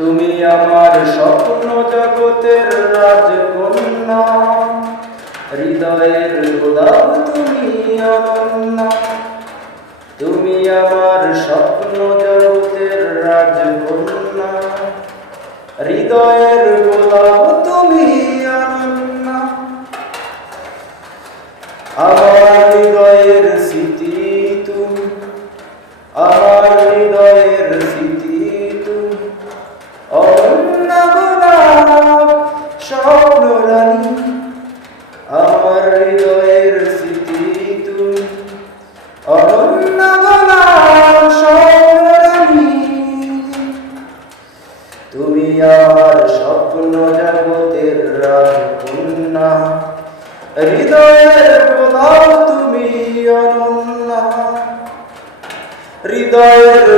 তুমি আমার স্বপ্ন জগতের রাজকন্যা, হৃদয়ের গোলাপ তুমি অনন্যা। তুমি আমার স্বপ্ন জগতের রাজকন্যা, হৃদয়ের গোলাপ তুমি অনন্যা। আমার হৃদয়ের স্মৃতি তুমি, আমার হৃদয়ের স্মৃতি তুমি, অনন্য গোলাপ স্বপ্ন রানী। আমার হৃদয়ের স্মৃতি তুমি, অনন্য গোলাপ স্বপ্ন রানী। তুমি আমার স্বপ্ন জগতের রাজকন্যা, হৃদয়ের গোলাপ তুমি অনন্যা। হৃদয়ের